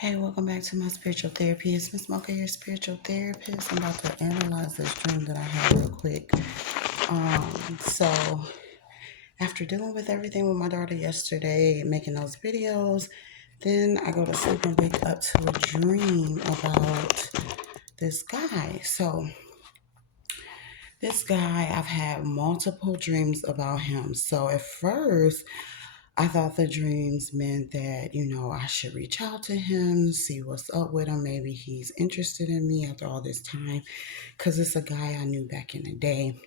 Hey, welcome back to my spiritual therapy. It's Miss Mocha, your spiritual therapist. I'm about to analyze this dream that I had real quick. So after dealing with everything with my daughter yesterday, making those videos, then I go to sleep and wake up to a dream about this guy. So this guy, I've had multiple dreams about him. So at first, I thought the dreams meant that, I should reach out to him, see what's up with him. Maybe he's interested in me after all this time. Because it's a guy I knew back in the day.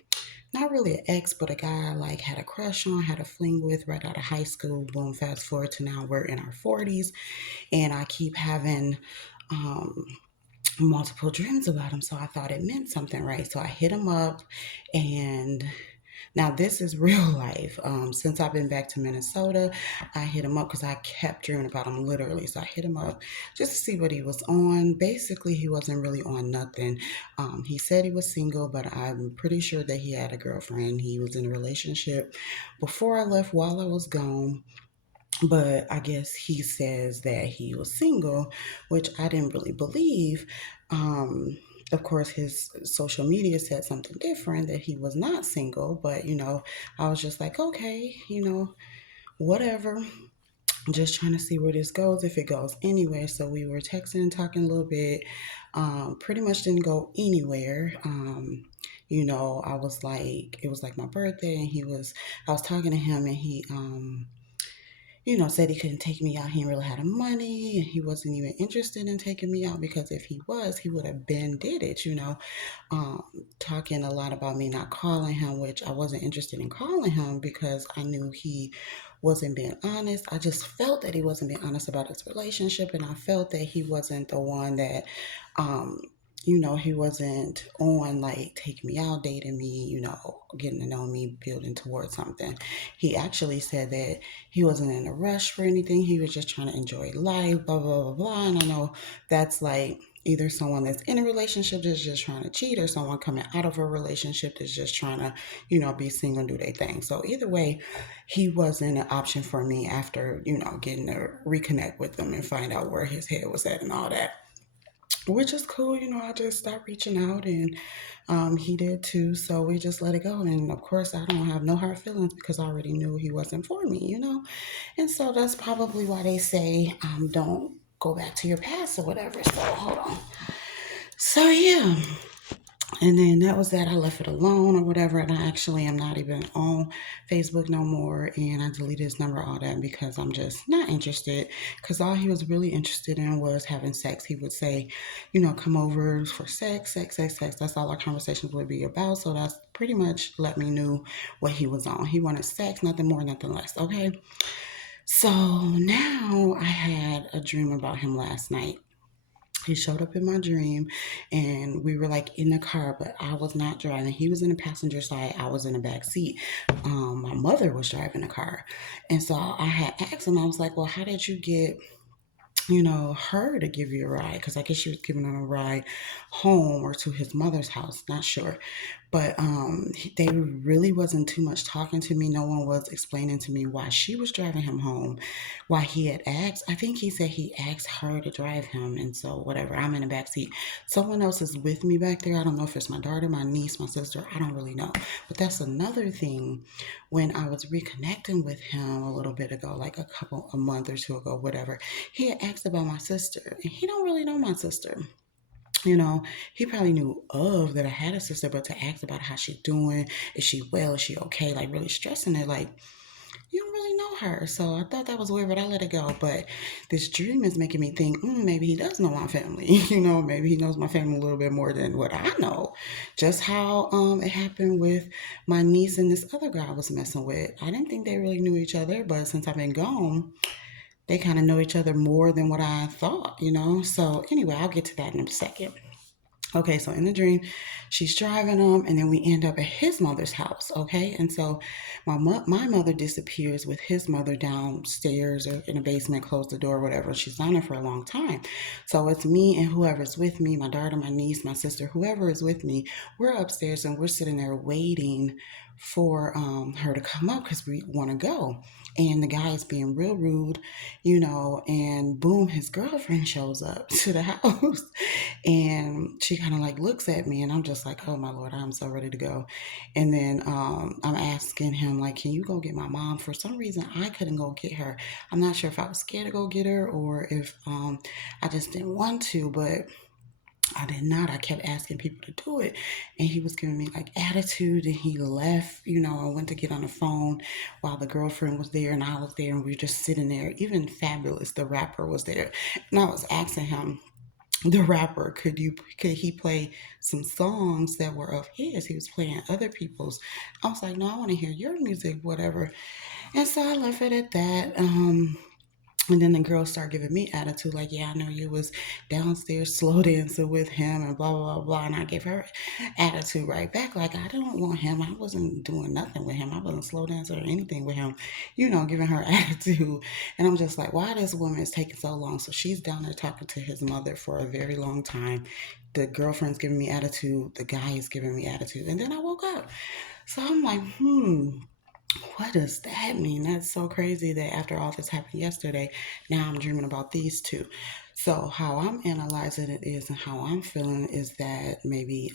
Not really an ex, but a guy I like had a crush on, had a fling with right out of high school. Boom, fast forward to now we're in our 40s. And I keep having um, multiple dreams about him. So I thought it meant something, right? So I hit him up and now this is real life. Since I've been back to Minnesota, I hit him up because I kept dreaming about him literally. So I hit him up just to see what he was on. Basically, he wasn't really on nothing. He said he was single, but I'm pretty sure that he had a girlfriend. He was in a relationship before I left while I was gone. But I guess he says that he was single, which I didn't really believe. Of course, his social media said something different, that he was not single. But, I was just like, okay, whatever. Just trying to see where this goes, if it goes anywhere. So we were texting and talking a little bit. Pretty much didn't go anywhere. I was like, it was like my birthday, and I was talking to him, and he, said he couldn't take me out. He didn't really have the money, and he wasn't even interested in taking me out because if he was, he would have been did it. Um, Talking a lot about me not calling him, which I wasn't interested in calling him because I knew he wasn't being honest. I just felt that he wasn't being honest about his relationship, and I felt that he wasn't the one that um, he wasn't on like taking me out, dating me, getting to know me, building towards something. He actually said that he wasn't in a rush for anything. He was just trying to enjoy life, blah, blah, blah, blah. And I know that's like either someone that's in a relationship that's just trying to cheat, or someone coming out of a relationship that's just trying to, be single and do their thing. So either way, he wasn't an option for me after, getting to reconnect with him and find out where his head was at and all that, which is cool. I just stopped reaching out, and he did too. So we just let it go. And of course, I don't have no hard feelings because I already knew he wasn't for me. And so that's probably why they say, don't go back to your past or whatever. So hold on. So yeah. And then that was that. I left it alone or whatever. And I actually am not even on Facebook no more. And I deleted his number, all that, because I'm just not interested. Because all he was really interested in was having sex. He would say, come over for sex, sex, sex, sex. That's all our conversations would be about. So that's pretty much let me know what he was on. He wanted sex, nothing more, nothing less. Okay. So now I had a dream about him last night. He showed up in my dream, and we were like in the car, but I was not driving. He was in the passenger side, I was in the back seat. My mother was driving the car. And so I had asked him, I was like, well, how did you get her to give you a ride? Because I guess she was giving him a ride home or to his mother's house, not sure. But they really wasn't too much talking to me. No one was explaining to me why she was driving him home, why he had asked. I think he said he asked her to drive him, and so whatever. I'm in the back seat. Someone else is with me back there. I don't know if it's my daughter, my niece, my sister. I don't really know. But that's another thing. When I was reconnecting with him a little bit ago, like a month or two ago, whatever, he had asked about my sister, and he don't really know my sister. you know, he probably knew of that I had a sister, but to ask about how she doing, is she well, is she okay, like really stressing it, like you don't really know her. So I thought that was weird, but I let it go. But this dream is making me think, maybe he does know my family. Maybe he knows my family a little bit more than what I know. Just how it happened with my niece and this other guy I was messing with. I didn't think they really knew each other, but since I've been gone, they kind of know each other more than what I thought. So anyway, I'll get to that in a second. Okay, so in the dream, she's driving him, and then we end up at his mother's house. Okay, and so my mother disappears with his mother downstairs or in the basement, close the door, whatever. She's down there for a long time. So it's me and whoever's with me, my daughter, my niece, my sister, whoever is with me. We're upstairs and we're sitting there waiting for her to come up because we want to go. and the guy is being real rude, you know, and boom, his girlfriend shows up to the house and she kind of like looks at me and I'm just like, oh my Lord, I'm so ready to go. And then I'm asking him like, can you go get my mom? For some reason, I couldn't go get her. I'm not sure if I was scared to go get her or if I just didn't want to, but I did not. I kept asking people to do it. And he was giving me like attitude and he left. You know, I went to get on the phone while the girlfriend was there and I was there and we were just sitting there. Even Fabulous, the rapper, was there. And I was asking him, the rapper, could he play some songs that were of his? He was playing other people's. I was like, no, I want to hear your music, whatever. And so I left it at that. And then the girl started giving me attitude, like, yeah, I know you was downstairs slow dancing with him and blah, blah, blah, blah. And I gave her attitude right back, like, I don't want him. I wasn't doing nothing with him. I wasn't slow dancing or anything with him, you know, giving her attitude. And I'm just like, why this woman is taking so long? So she's down there talking to his mother for a very long time. The girlfriend's giving me attitude. The guy is giving me attitude. And then I woke up. So I'm like, what does that mean? That's so crazy that after all this happened yesterday, now I'm dreaming about these two. So how I'm analyzing it is, and how I'm feeling is that maybe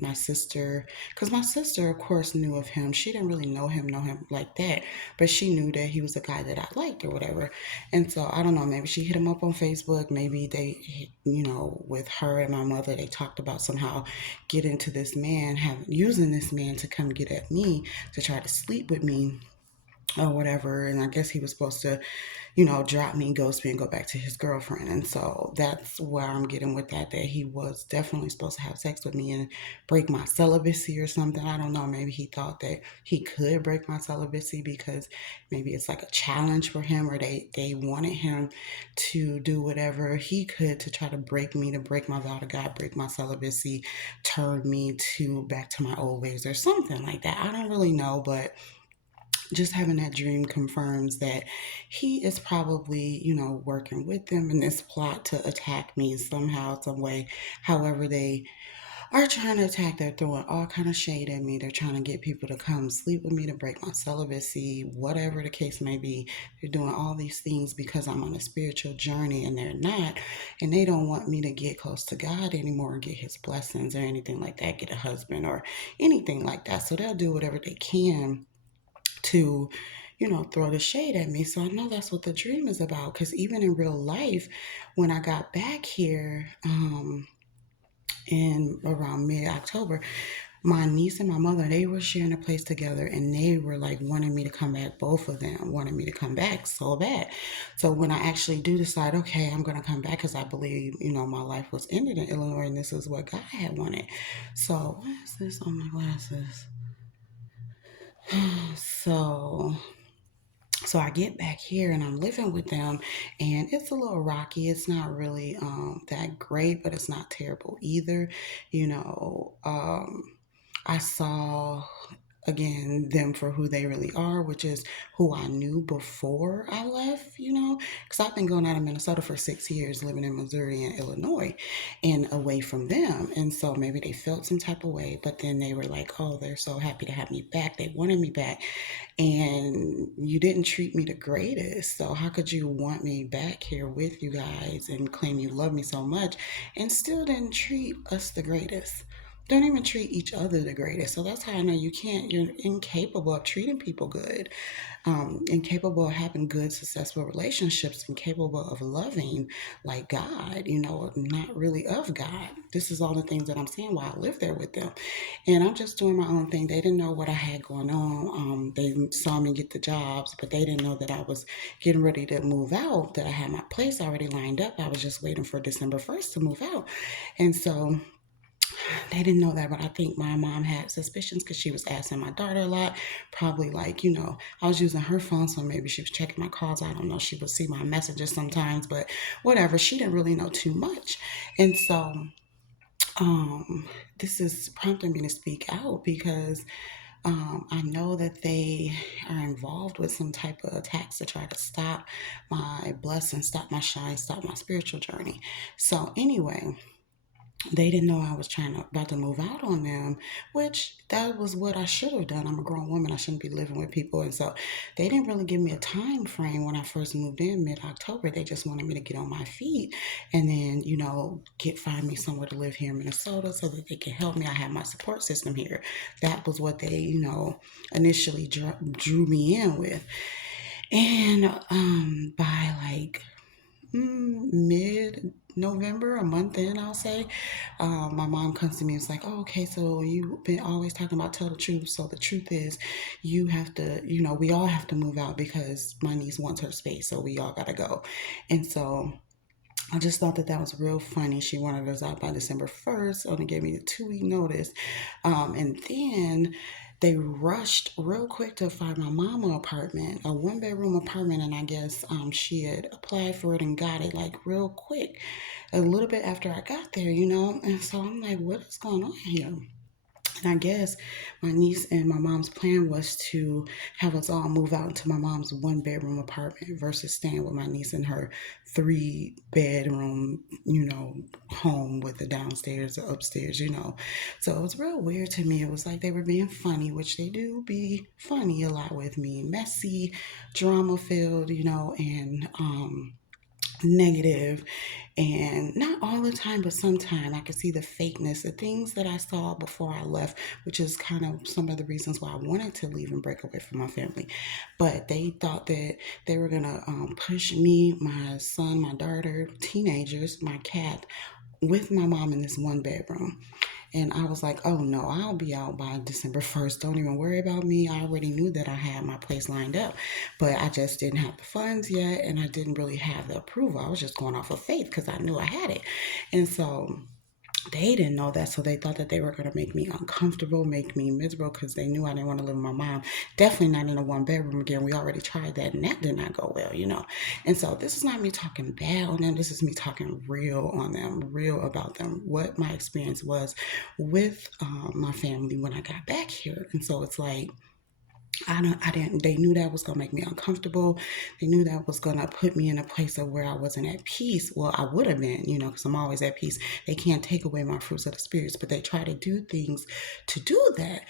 my sister, because my sister, of course, knew of him. She didn't really know him like that, but she knew that he was a guy that I liked or whatever. And so I don't know, maybe she hit him up on Facebook. Maybe they, you know, with her and my mother, they talked about somehow getting to this man, using this man to come get at me to try to sleep with me or whatever. And I guess he was supposed to, you know, drop me, ghost me, and go back to his girlfriend. And so that's where I'm getting with that he was definitely supposed to have sex with me and break my celibacy or something. I don't know. Maybe he thought that he could break my celibacy because maybe it's like a challenge for him, or they wanted him to do whatever he could to try to break me, to break my vow to God, break my celibacy, turn me to back to my old ways or something like that. I don't really know, but just having that dream confirms that he is probably, you know, working with them in this plot to attack me somehow, some way. However they are trying to attack, they're throwing all kind of shade at me. They're trying to get people to come sleep with me, to break my celibacy, whatever the case may be. They're doing all these things because I'm on a spiritual journey and they're not. And they don't want me to get close to God anymore and get his blessings or anything like that, get a husband or anything like that. So they'll do whatever they can to, you know, throw the shade at me. So I know that's what the dream is about. Because even in real life, when I got back here in around mid-October, my niece and my mother, they were sharing a place together and they were like wanting me to come back. Both of them wanted me to come back so bad. So when I actually do decide, okay, I'm going to come back because I believe, you know, my life was ended in Illinois and this is what God had wanted. So what is this on my glasses? So so I get back here and I'm living with them and it's a little rocky. It's not really that great, but it's not terrible either. You know, I saw again them for who they really are, which is who I knew before I left, you know, because I've been going out of Minnesota for 6 years, living in Missouri and Illinois and away from them. And so maybe they felt some type of way, but then they were like, oh, they're so happy to have me back. They wanted me back and you didn't treat me the greatest. So how could you want me back here with you guys and claim you love me so much and still didn't treat us the greatest? Don't even treat each other the greatest. So that's how I know you're incapable of treating people good, incapable of having good, successful relationships, incapable of loving like God, you know, not really of God. This is all the things that I'm saying while I live there with them. And I'm just doing my own thing. They didn't know what I had going on. They saw me get the jobs, but they didn't know that I was getting ready to move out, that I had my place already lined up. I was just waiting for December 1st to move out. And so they didn't know that, but I think my mom had suspicions because she was asking my daughter a lot. Probably like, you know, I was using her phone, so maybe she was checking my calls. I don't know. She would see my messages sometimes, but whatever. She didn't really know too much. And so um, this is prompting me to speak out because I know that they are involved with some type of attacks to try to stop my blessing, stop my shine, stop my spiritual journey. So anyway, they didn't know I was about to move out on them, which that was what I should have done. I'm a grown woman. I shouldn't be living with people. And so they didn't really give me a time frame when I first moved in mid-October. They just wanted me to get on my feet and then, find me somewhere to live here in Minnesota so that they can help me. I have my support system here. That was what they, initially drew me in with. And by like mid November, a month in, I'll say, my mom comes to me and was like, oh, okay, so you've been always talking about tell the truth. So the truth is, you have to, we all have to move out because my niece wants her space. So we all got to go. And so I just thought that that was real funny. She wanted us out by December 1st, only gave me a 2-week notice. And then they rushed real quick to find my mama apartment, a 1-bedroom apartment. And I guess she had applied for it and got it like real quick, a little bit after I got there, And so I'm like, what is going on here? And I guess my niece and my mom's plan was to have us all move out into my mom's 1-bedroom apartment versus staying with my niece in her 3-bedroom, home with the downstairs or upstairs. So it was real weird to me. It was like they were being funny, which they do be funny a lot with me, messy, drama filled, and negative, and not all the time, but sometimes I could see the fakeness, the things that I saw before I left, which is kind of some of the reasons why I wanted to leave and break away from my family. But they thought that they were gonna push me, my son, my daughter, teenagers, my cat, with my mom in this 1-bedroom. And I was like, oh no, I'll be out by December 1st. Don't even worry about me. I already knew that I had my place lined up, but I just didn't have the funds yet. And I didn't really have the approval. I was just going off of faith because I knew I had it. And so they didn't know that, so they thought that they were going to make me uncomfortable, make me miserable, because they knew I didn't want to live with my mom. Definitely not in a 1-bedroom again. We already tried that, and that did not go well. And so this is not me talking bad on them. This is me talking real on them, real about them, what my experience was with my family when I got back here. And so it's like, they knew that was gonna make me uncomfortable. They knew that was gonna put me in a place of where I wasn't at peace. Well, I would have been, because I'm always at peace. They can't take away my fruits of the spirits, but they try to do things to do that.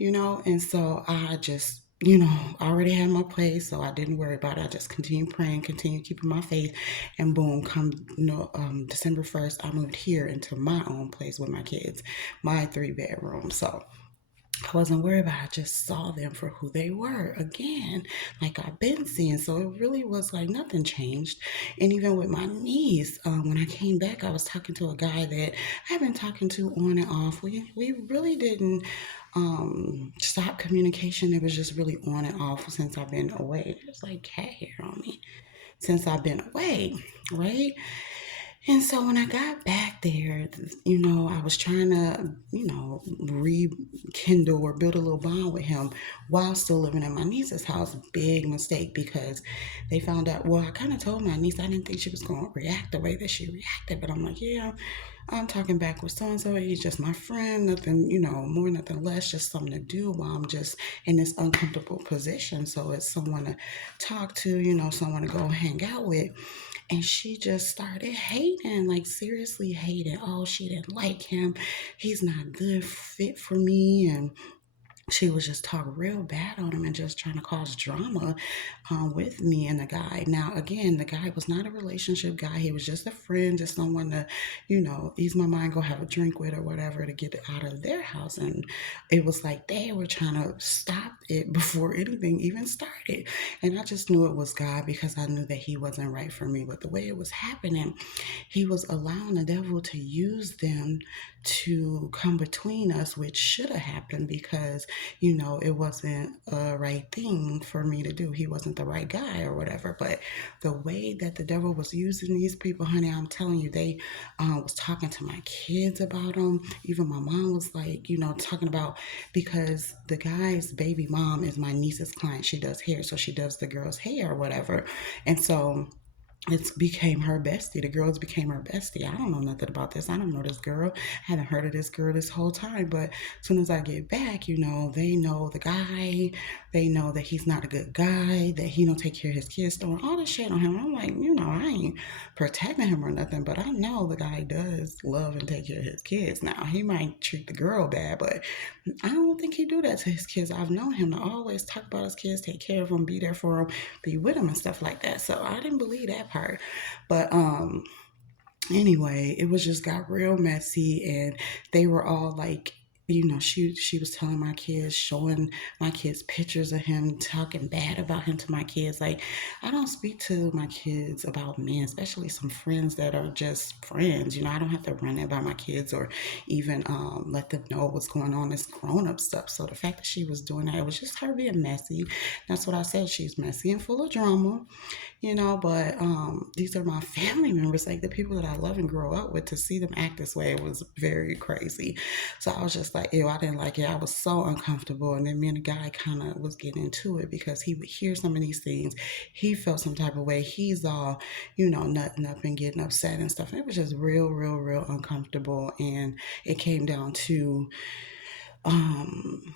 And so I just, I already had my place, so I didn't worry about it. I just continued praying, continued keeping my faith, and boom, come December 1st, I moved here into my own place with my kids, my 3-bedroom. So I wasn't worried about it. I just saw them for who they were again, like I've been seeing. So it really was like nothing changed. And even with my niece, when I came back, I was talking to a guy that I've been talking to on and off. We really didn't stop communication. It was just really on and off since I've been away. It's like cat hair on me since I've been away, right? And so when I got back there, I was trying to, rekindle or build a little bond with him while still living in my niece's house. Big mistake, because they found out, well, I kind of told my niece I didn't think she was going to react the way that she reacted. But I'm like, yeah, I'm talking back with so-and-so. He's just my friend, nothing, more, nothing less, just something to do while I'm just in this uncomfortable position. So it's someone to talk to, someone to go hang out with. And she just started hating, like seriously hating. Oh, she didn't like him. He's not good fit for me. And she was just talking real bad on him and just trying to cause drama with me and the guy. Now, again, the guy was not a relationship guy. He was just a friend, just someone to, ease my mind, go have a drink with or whatever to get out of their house. And it was like they were trying to stop it before anything even started. And I just knew it was God because I knew that he wasn't right for me. But the way it was happening, he was allowing the devil to use them to come between us, which should have happened because it wasn't a right thing for me to do. He wasn't the right guy or whatever. But the way that the devil was using these people, honey, I'm telling you, they was talking to my kids about them. Even my mom was like, talking about, because the guy's baby mom is my niece's client. She does hair, so she does the girl's hair or whatever. And so it's became her bestie. The girls became her bestie. I don't know nothing about this. I don't know this girl. I haven't heard of this girl this whole time. But as soon as I get back, they know the guy. They know that he's not a good guy, that he don't take care of his kids, throwing all this shit on him. I'm like, I ain't protecting him or nothing, but I know the guy does love and take care of his kids. Now, he might treat the girl bad, but I don't think he do that to his kids. I've known him to always talk about his kids, take care of them, be there for them, be with them and stuff like that. So I didn't believe that part. But anyway, it was just got real messy, and they were all like, she was telling my kids, showing my kids pictures of him, talking bad about him to my kids. Like, I don't speak to my kids about men, especially some friends that are just friends. I don't have to run it by my kids or even let them know what's going on. It's grown up stuff. So the fact that she was doing that, it was just her being messy. That's what I said. She's messy and full of drama. But these are my family members, like the people that I love and grow up with. To see them act this way, it was very crazy. So I was just like, ew, I didn't like it. I was so uncomfortable. And then me and the guy kind of was getting into it because he would hear some of these things. He felt some type of way. He's all, nutting up and getting upset and stuff. And it was just real, real, real uncomfortable. And it came down to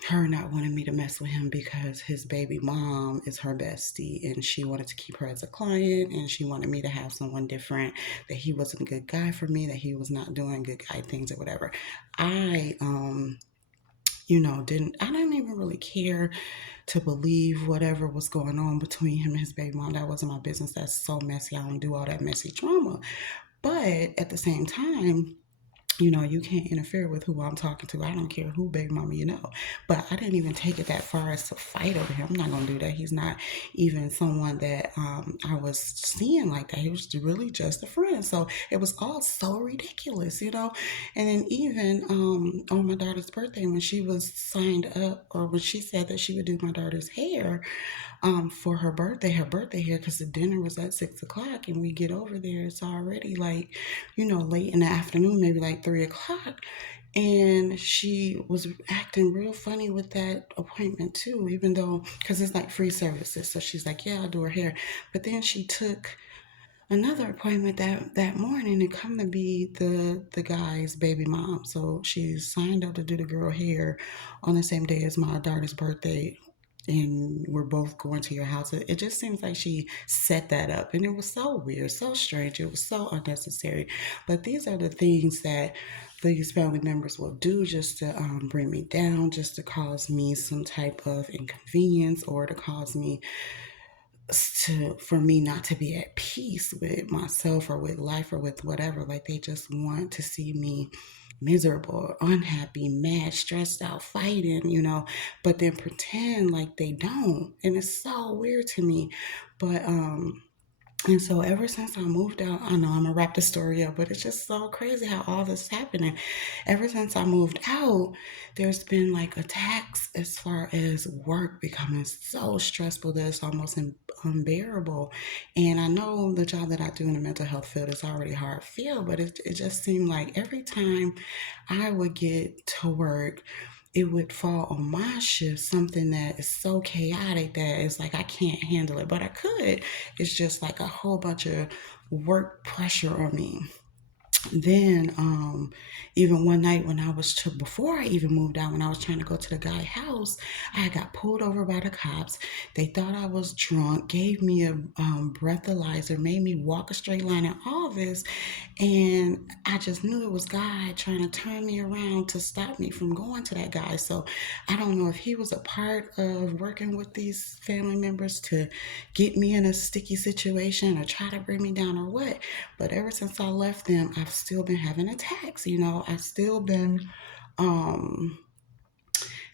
her not wanting me to mess with him because his baby mom is her bestie, and she wanted to keep her as a client, and she wanted me to have someone different, that he wasn't a good guy for me, that he was not doing good guy things or whatever. I didn't even really care to believe whatever was going on between him and his baby mom. That wasn't my business. That's so messy. I don't do all that messy drama. But at the same time, you can't interfere with who I'm talking to. I don't care who baby mama But I didn't even take it that far as to fight over him. I'm not gonna do that. He's not even someone that I was seeing like that. He was really just a friend. So it was all so ridiculous. And then even on my daughter's birthday, when she was signed up, or when she said that she would do my daughter's hair, for her birthday hair, because the dinner was at 6 o'clock, and we get over there, it's already like, late in the afternoon, maybe like 3 o'clock. And she was acting real funny with that appointment too, even though, because it's like free services. So she's like, yeah, I'll do her hair. But then she took another appointment that morning to come to be the guy's baby mom. So she signed up to do the girl hair on the same day as my daughter's birthday, and we're both going to your house. It just seems like she set that up, and it was so weird, so strange. It was so unnecessary. But these are the things that these family members will do just to bring me down, just to cause me some type of inconvenience, or to cause me for me not to be at peace with myself or with life or with whatever. Like, they just want to see me miserable, unhappy, mad, stressed out, fighting, but then pretend like they don't. And it's so weird to me. But and so ever since I moved out, I know I'm gonna wrap the story up, but it's just so crazy how all this is happening. Ever since I moved out, there's been like attacks as far as work becoming so stressful that it's almost unbearable. And I know the job that I do in the mental health field is already a hard field, but it just seemed like every time I would get to work, it would fall on my shift, something that is so chaotic that it's like I can't handle it, but I could. It's just like a whole bunch of work pressure on me. Then, even one night when before I even moved out, when I was trying to go to the guy's house, I got pulled over by the cops. They thought I was drunk, gave me a breathalyzer, made me walk a straight line, and all this. And I just knew it was God trying to turn me around to stop me from going to that guy. So I don't know if he was a part of working with these family members to get me in a sticky situation or try to bring me down or what. But ever since I left them, I've still been having attacks. I've still been um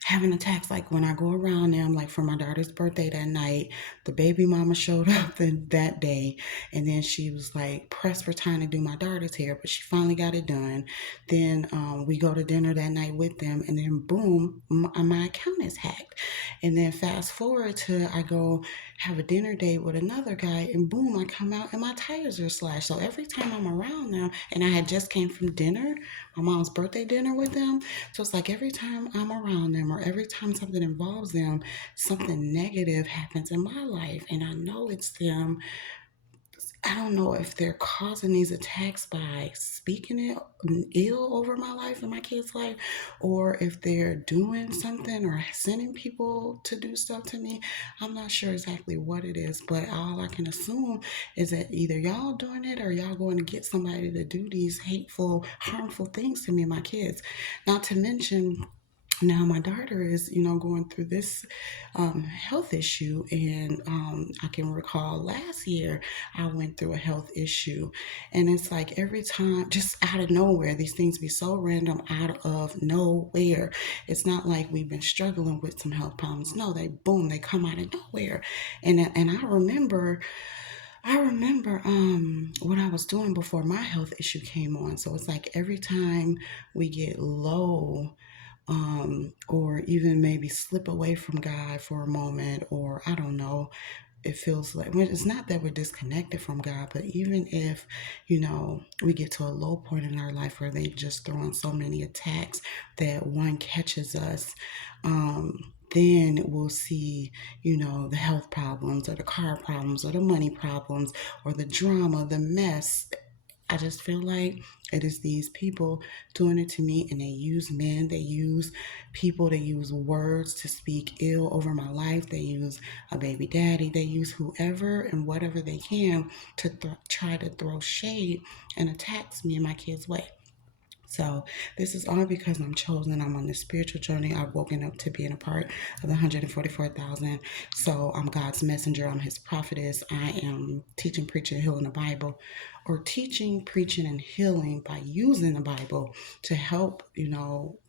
having attacks, like when I go around them, like for my daughter's birthday that night, the baby mama showed up that day, and then she was like pressed for time to do my daughter's hair, but she finally got it done. Then we go to dinner that night with them, and then boom, my account is hacked. And then fast forward to I go have a dinner date with another guy, and boom, I come out and my tires are slashed. So every time I'm around them, and I had just came from dinner, my mom's birthday dinner with them, so it's like every time I'm around them, or every time something involves them, something negative happens in my life. And I know it's them I don't know if they're causing these attacks by speaking it ill over my life and my kids' life, or if they're doing something or sending people to do stuff to me. I'm not sure exactly what it is, but all I can assume is that either y'all doing it or y'all going to get somebody to do these hateful, harmful things to me and my kids. Not to mention, now my daughter is going through this health issue, and I can recall last year I went through a health issue, and it's like every time, just out of nowhere, these things be so random, out of nowhere. It's not like we've been struggling with some health problems. No, they boom, they come out of nowhere. And I remember what I was doing before my health issue came on. So it's like every time we get low, or even maybe slip away from God for a moment, or I don't know, it feels like, well, it's not that we're disconnected from God, but even if, we get to a low point in our life where they just throwing so many attacks that one catches us, then we'll see, the health problems or the car problems or the money problems or the drama, the mess. I just feel like it is these people doing it to me, and they use men, they use people, they use words to speak ill over my life. They use a baby daddy, they use whoever and whatever they can to try to throw shade and attacks me and my kids' way. So this is all because I'm chosen. I'm on this spiritual journey. I've woken up to being a part of the 144,000. So I'm God's messenger. I'm his prophetess. I am teaching, preaching, healing the Bible, or teaching, preaching, and healing by using the Bible to help,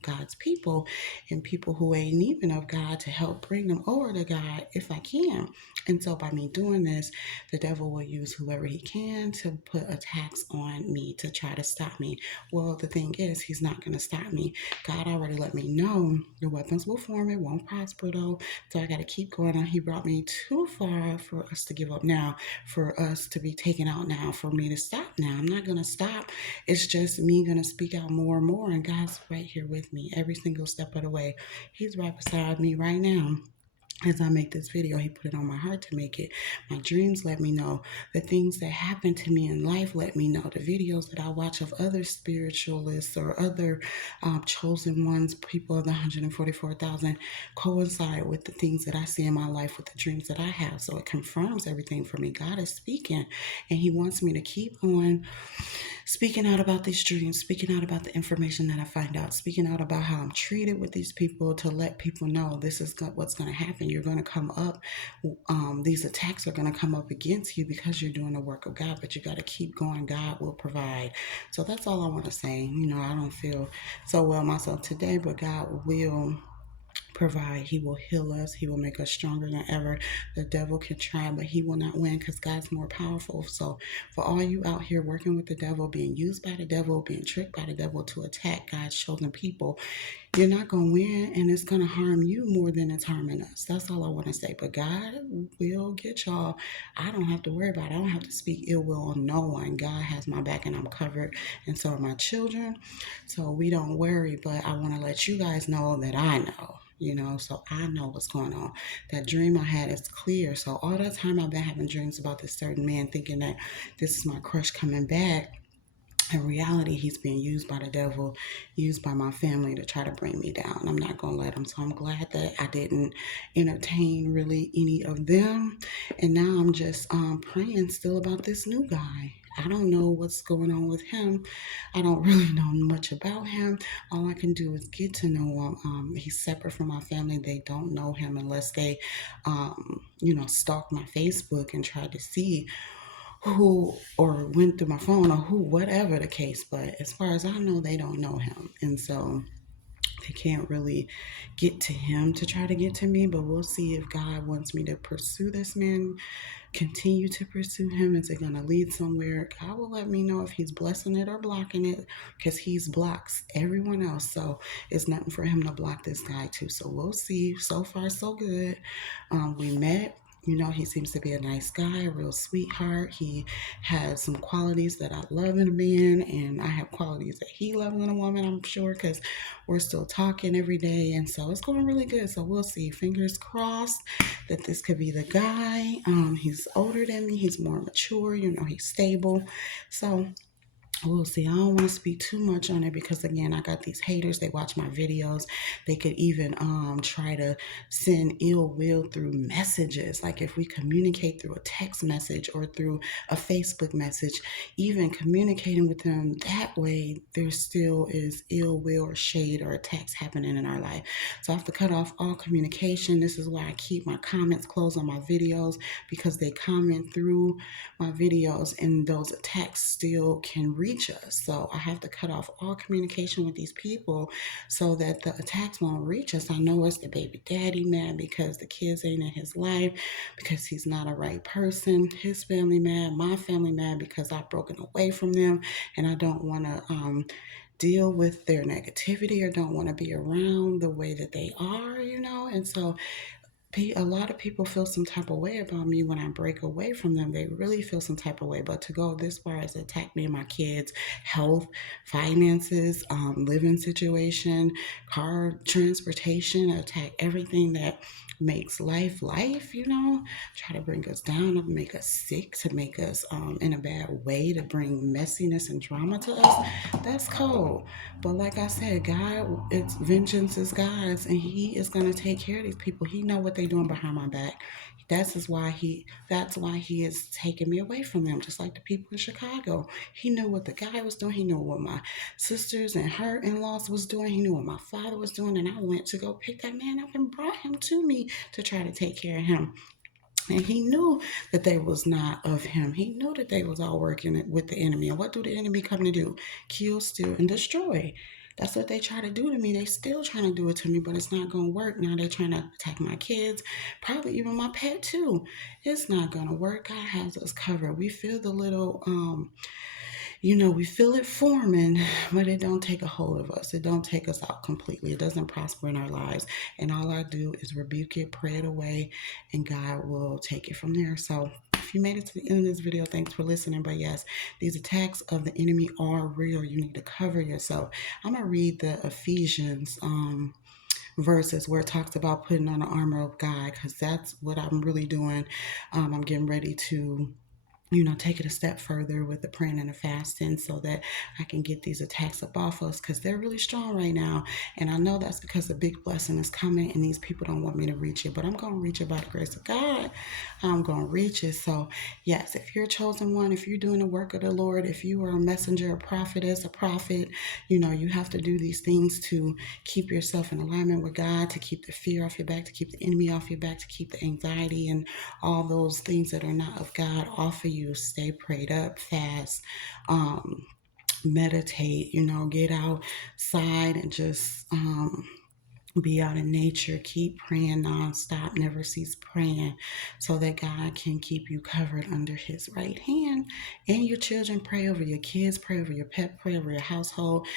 God's people and people who ain't even of God, to help bring them over to God if I can. And so by me doing this, the devil will use whoever he can to put attacks on me to try to stop me. Well, the thing is, he's not going to stop me. God already let me know the weapons will form, it won't prosper though. So I got to keep going on. He brought me too far for us to give up now, for us to be taken out now, for me to stop now. I'm not going to stop. It's just me going to speak out more and more. And God's right here with me every single step of the way. He's right beside me right now. As I make this video, he put it on my heart to make it. My dreams let me know. The things that happen to me in life let me know. The videos that I watch of other spiritualists or other chosen ones, people of the 144,000, coincide with the things that I see in my life, with the dreams that I have. So it confirms everything for me. God is speaking, and he wants me to keep on speaking out about these dreams, speaking out about the information that I find out, speaking out about how I'm treated with these people, to let people know this is what's going to happen. You're going to come up. These attacks are going to come up against you because you're doing the work of God, but you got to keep going. God will provide. So that's all I want to say. I don't feel so well myself today, but God will provide. He will heal us. He will make us stronger than ever. The devil can try, but he will not win because God's more powerful. So for all you out here working with the devil, being used by the devil, being tricked by the devil to attack God's chosen people, you're not going to win, and it's going to harm you more than it's harming us. That's all I want to say. But God will get y'all. I don't have to worry about it. I don't have to speak ill will on no one. God has my back, and I'm covered, and so are my children. So we don't worry, but I want to let you guys know that I know. So I know what's going on. That dream I had is clear. So all that time I've been having dreams about this certain man, thinking that this is my crush coming back. In reality, he's being used by the devil, used by my family to try to bring me down. I'm not going to let him. So I'm glad that I didn't entertain really any of them. And now I'm just praying still about this new guy. I don't know what's going on with him. I don't really know much about him. All I can do is get to know him. He's separate from my family. They don't know him unless they, stalk my Facebook and try to see who, or went through my phone, or who, whatever the case. But as far as I know, they don't know him. And so they can't really get to him to try to get to me. But we'll see if God wants me to pursue this man, continue to pursue him. Is it going to lead somewhere? God will let me know if he's blessing it or blocking it, because he's blocks everyone else. So it's nothing for him to block this guy too. So we'll see. So far, so good. We met. You know, he seems to be a nice guy, a real sweetheart. He has some qualities that I love in a man, and I have qualities that he loves in a woman, I'm sure, because we're still talking every day. And so it's going really good. So we'll see. Fingers crossed that this could be the guy. He's older than me, he's more mature, you know, he's stable. So we'll see. I don't want to speak too much on it because again, I got these haters. They watch my videos. They could even try to send ill will through messages. Like if we communicate through a text message or through a Facebook message, even communicating with them that way, there still is ill will or shade or attacks happening in our life. So I have to cut off all communication. This is why I keep my comments closed on my videos, because they comment through my videos and those attacks still can reach us. So I have to cut off all communication with these people so that the attacks won't reach us. I know it's the baby daddy mad because the kids ain't in his life, because he's not a right person. His family mad, my family mad because I've broken away from them and I don't want to deal with their negativity or don't want to be around the way that they are, you know. And so a lot of people feel some type of way about me when I break away from them. They really feel some type of way. But to go this far as attack me and my kids' health, finances, living situation, car transportation, attack everything that makes life, you know, try to bring us down, to make us sick, to make us in a bad way, to bring messiness and drama to us, that's cold. But like I said, God, it's vengeance is God's, and He is gonna take care of these people. He know what they're doing behind my back. That's why he is taking me away from them, just like the people in Chicago. He knew what the guy was doing. He knew what my sisters and her in-laws was doing. He knew what my father was doing, and I went to go pick that man up and brought him to me to try to take care of him. And he knew that they was not of him. He knew that they was all working with the enemy. And what do the enemy come to do? Kill, steal, and destroy. That's what they try to do to me. They still trying to do it to me, but it's not going to work. Now they're trying to attack my kids, probably even my pet too. It's not going to work. God has us covered. We feel the little we feel it forming, but it don't take a hold of us. It don't take us out completely. It doesn't prosper in our lives. And all I do is rebuke it, pray it away, and God will take it from there. So if you made it to the end of this video, thanks for listening. But yes, these attacks of the enemy are real. You need to cover yourself. I'm going to read the Ephesians verses where it talks about putting on the armor of God, because that's what I'm really doing. I'm getting ready to take it a step further with the praying and the fasting so that I can get these attacks up off us, because they're really strong right now. And I know that's because a big blessing is coming and these people don't want me to reach it, but I'm going to reach it by the grace of God. I'm going to reach it. So yes, if you're a chosen one, if you're doing the work of the Lord, if you are a messenger, a prophetess, a prophet, you have to do these things to keep yourself in alignment with God, to keep the fear off your back, to keep the enemy off your back, to keep the anxiety and all those things that are not of God off of you. Stay prayed up, fast, meditate, get outside and just be out in nature. Keep praying nonstop. Never cease praying so that God can keep you covered under his right hand. And your children, pray over your kids, pray over your pet, pray over your household.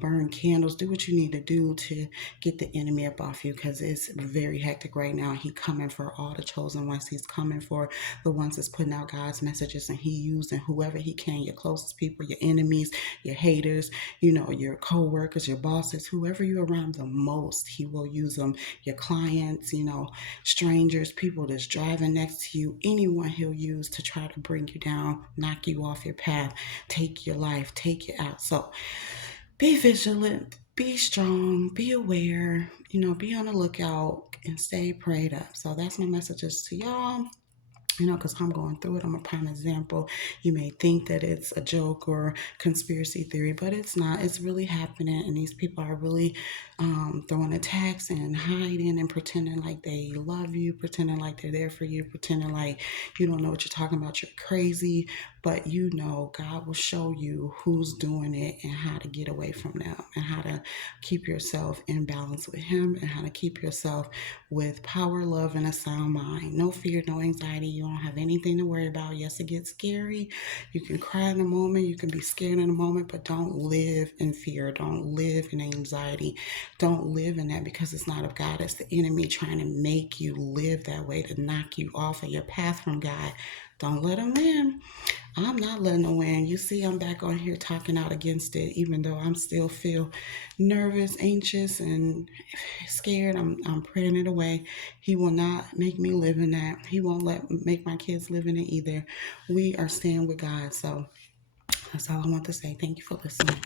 Burn candles. Do what you need to do to get the enemy up off you, because it's very hectic right now. He coming for all the chosen ones. He's coming for the ones that's putting out God's messages, and he using whoever he can, your closest people, your enemies, your haters, your co-workers, your bosses, whoever you're around the most, he will use them. Your clients, strangers, people that's driving next to you, anyone he'll use to try to bring you down, knock you off your path, take your life, take you out. So be vigilant, be strong, be aware, be on the lookout and stay prayed up. So that's my messages to y'all. Because I'm going through it. I'm a prime example. You may think that it's a joke or conspiracy theory, but it's not. It's really happening, and these people are really throwing attacks and hiding and pretending like they love you, pretending like they're there for you, pretending like you don't know what you're talking about, you're crazy. but you know God will show you who's doing it and how to get away from them and how to keep yourself in balance with Him and how to keep yourself with power, love, and a sound mind. No fear, no anxiety. You don't have anything to worry about. Yes, it gets scary. You can cry in a moment. You can be scared in a moment, but don't live in fear. Don't live in anxiety. Don't live in that because it's not of God. It's the enemy trying to make you live that way, to knock you off of your path from God. Don't let him win. I'm not letting them win. You see, I'm back on here talking out against it, even though I'm still feel nervous, anxious, and scared. I'm praying it away. He will not make me live in that. He won't make my kids live in it either. We are staying with God. So that's all I want to say. Thank you for listening.